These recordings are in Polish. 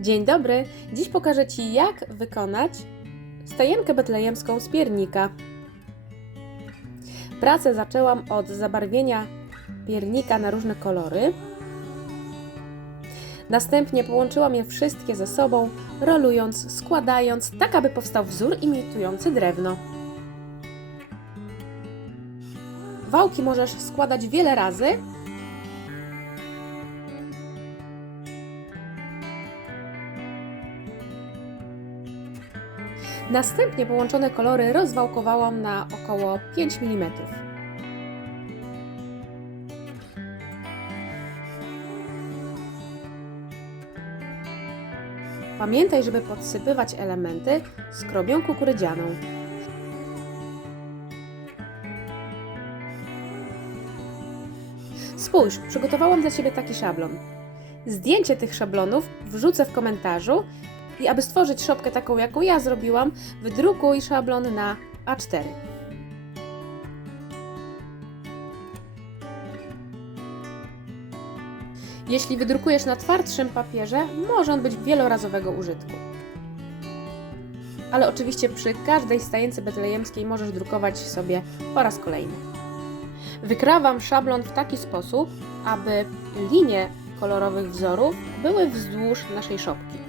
Dzień dobry! Dziś pokażę Ci, jak wykonać stajenkę betlejemską z piernika. Pracę zaczęłam od zabarwienia piernika na różne kolory. Następnie połączyłam je wszystkie ze sobą, rolując, składając, tak aby powstał wzór imitujący drewno. Wałki możesz składać wiele razy, Następnie połączone kolory rozwałkowałam na około 5 mm. Pamiętaj, żeby podsypywać elementy skrobią kukurydzianą. Spójrz, przygotowałam dla Ciebie taki szablon. Zdjęcie tych szablonów wrzucę w komentarzu i aby stworzyć szopkę taką, jaką ja zrobiłam, wydrukuj szablon na A4. Jeśli wydrukujesz na twardszym papierze, może on być wielorazowego użytku. Ale oczywiście przy każdej stajence betlejemskiej możesz drukować sobie po raz kolejny. Wykrawam szablon w taki sposób, aby linie kolorowych wzorów były wzdłuż naszej szopki.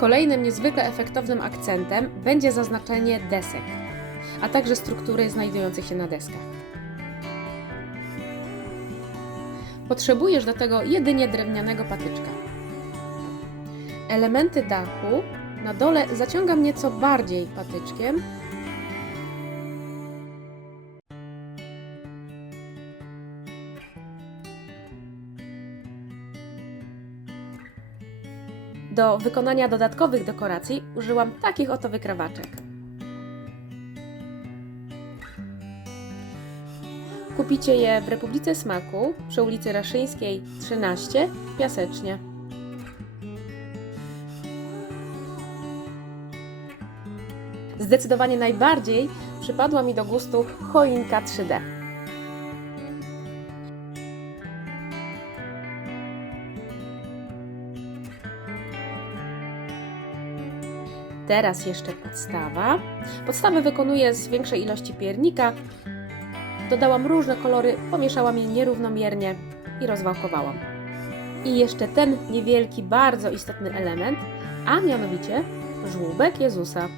Kolejnym niezwykle efektownym akcentem będzie zaznaczenie desek, a także struktury znajdujących się na deskach. Potrzebujesz do tego jedynie drewnianego patyczka. Elementy dachu na dole zaciągam nieco bardziej patyczkiem, Do wykonania dodatkowych dekoracji użyłam takich oto wykrawaczek. Kupicie je w Republice Smaku przy ulicy Raszyńskiej 13 w Piasecznie. Zdecydowanie najbardziej przypadła mi do gustu choinka 3D. Teraz jeszcze podstawa. Podstawę wykonuję z większej ilości piernika. Dodałam różne kolory, pomieszałam je nierównomiernie i rozwałkowałam. I jeszcze ten niewielki, bardzo istotny element, a mianowicie żłóbek Jezusa.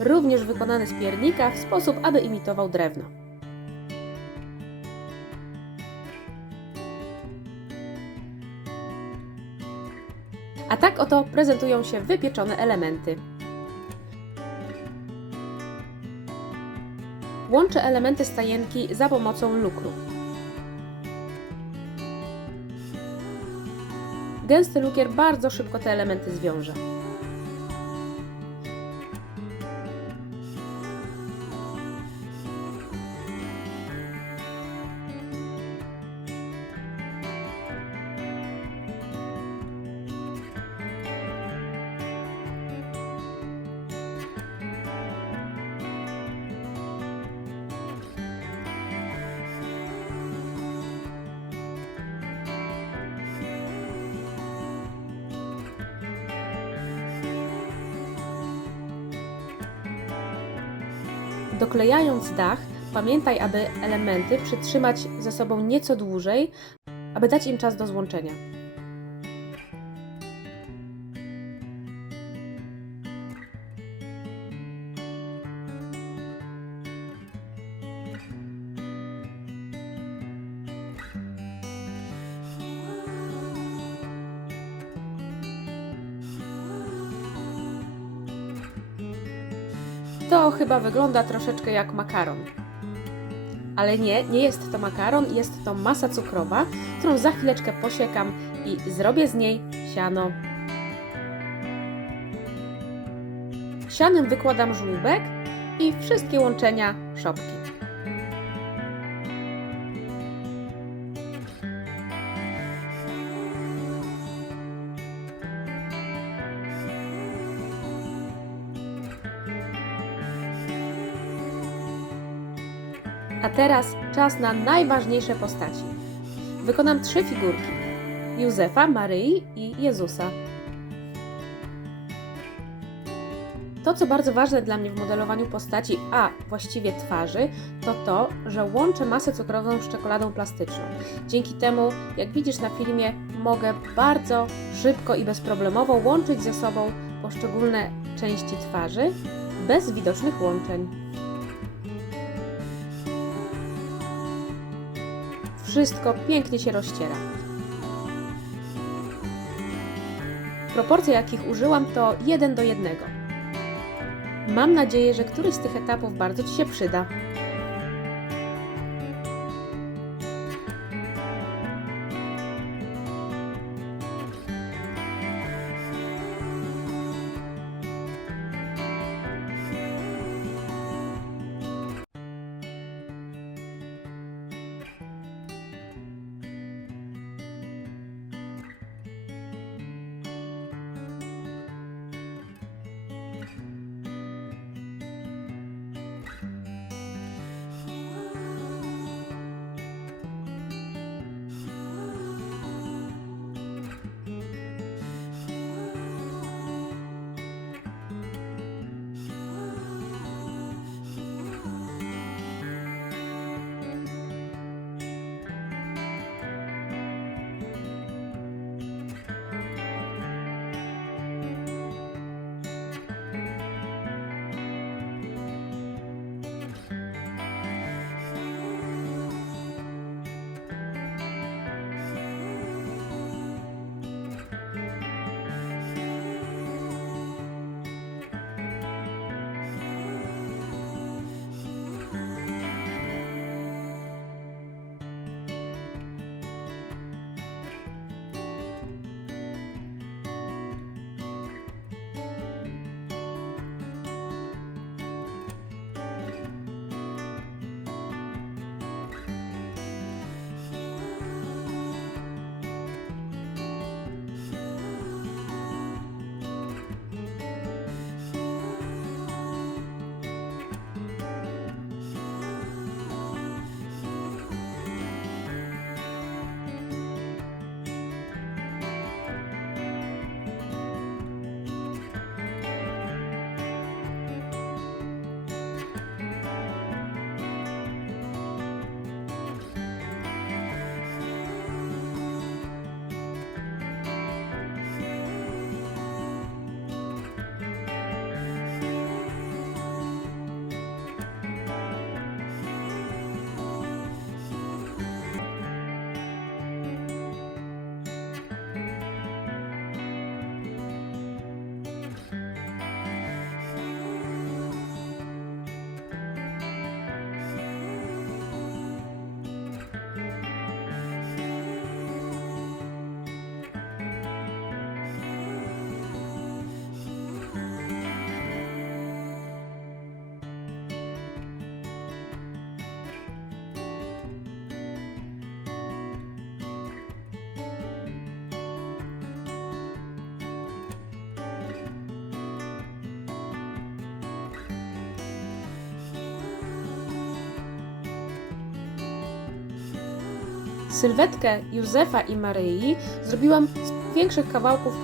Również wykonany z piernika w sposób, aby imitował drewno. A tak oto prezentują się wypieczone elementy. Łączę elementy stajenki za pomocą lukru. Gęsty lukier bardzo szybko te elementy zwiąże. Doklejając dach, pamiętaj, aby elementy przytrzymać ze sobą nieco dłużej, aby dać im czas do złączenia. To chyba wygląda troszeczkę jak makaron. Ale nie, nie jest to makaron, jest to masa cukrowa, którą za chwileczkę posiekam i zrobię z niej siano. Sianem wykładam żłóbek i wszystkie łączenia szopki. A teraz czas na najważniejsze postaci. Wykonam trzy figurki: Józefa, Maryi i Jezusa. To, co bardzo ważne dla mnie w modelowaniu postaci, a właściwie twarzy, to to, że łączę masę cukrową z czekoladą plastyczną. Dzięki temu, jak widzisz na filmie, mogę bardzo szybko i bezproblemowo łączyć ze sobą poszczególne części twarzy bez widocznych łączeń. Wszystko pięknie się rozciera. Proporcje, jakich użyłam, to 1 do 1. Mam nadzieję, że któryś z tych etapów bardzo Ci się przyda. Sylwetkę Józefa i Maryi zrobiłam z większych kawałków,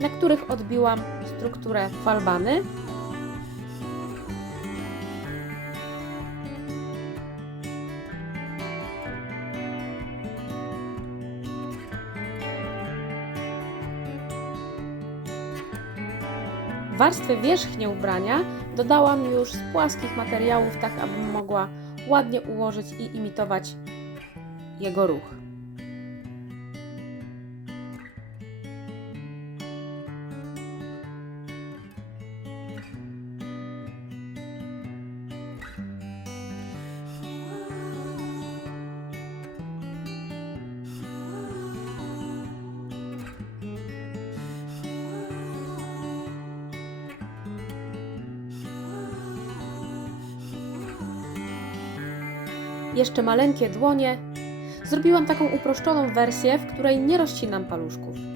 na których odbiłam strukturę falbany. Warstwę wierzchnie ubrania dodałam już z płaskich materiałów, tak abym mogła ładnie ułożyć i imitować jego ruch. Jeszcze maleńkie dłonie. Zrobiłam taką uproszczoną wersję, w której nie rozcinam paluszków.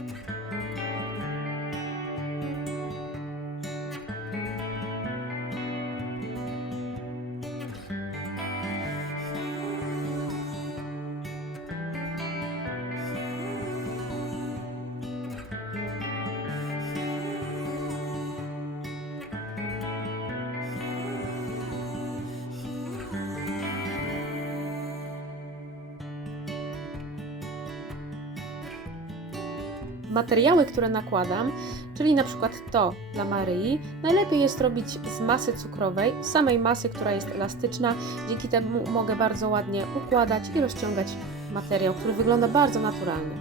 Materiały, które nakładam, czyli na przykład to dla Maryi, najlepiej jest robić z masy cukrowej, samej masy, która jest elastyczna. Dzięki temu mogę bardzo ładnie układać i rozciągać materiał, który wygląda bardzo naturalnie.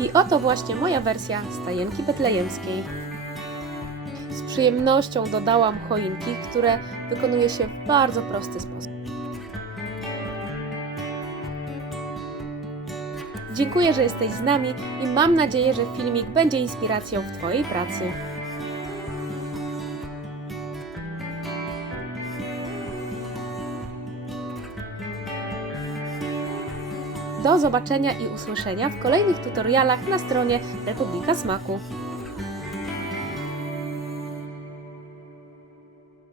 I oto właśnie moja wersja stajenki betlejemskiej. Przyjemnością dodałam choinki, które wykonuje się w bardzo prosty sposób. Dziękuję, że jesteś z nami i mam nadzieję, że filmik będzie inspiracją w Twojej pracy. Do zobaczenia i usłyszenia w kolejnych tutorialach na stronie Republika Smaku.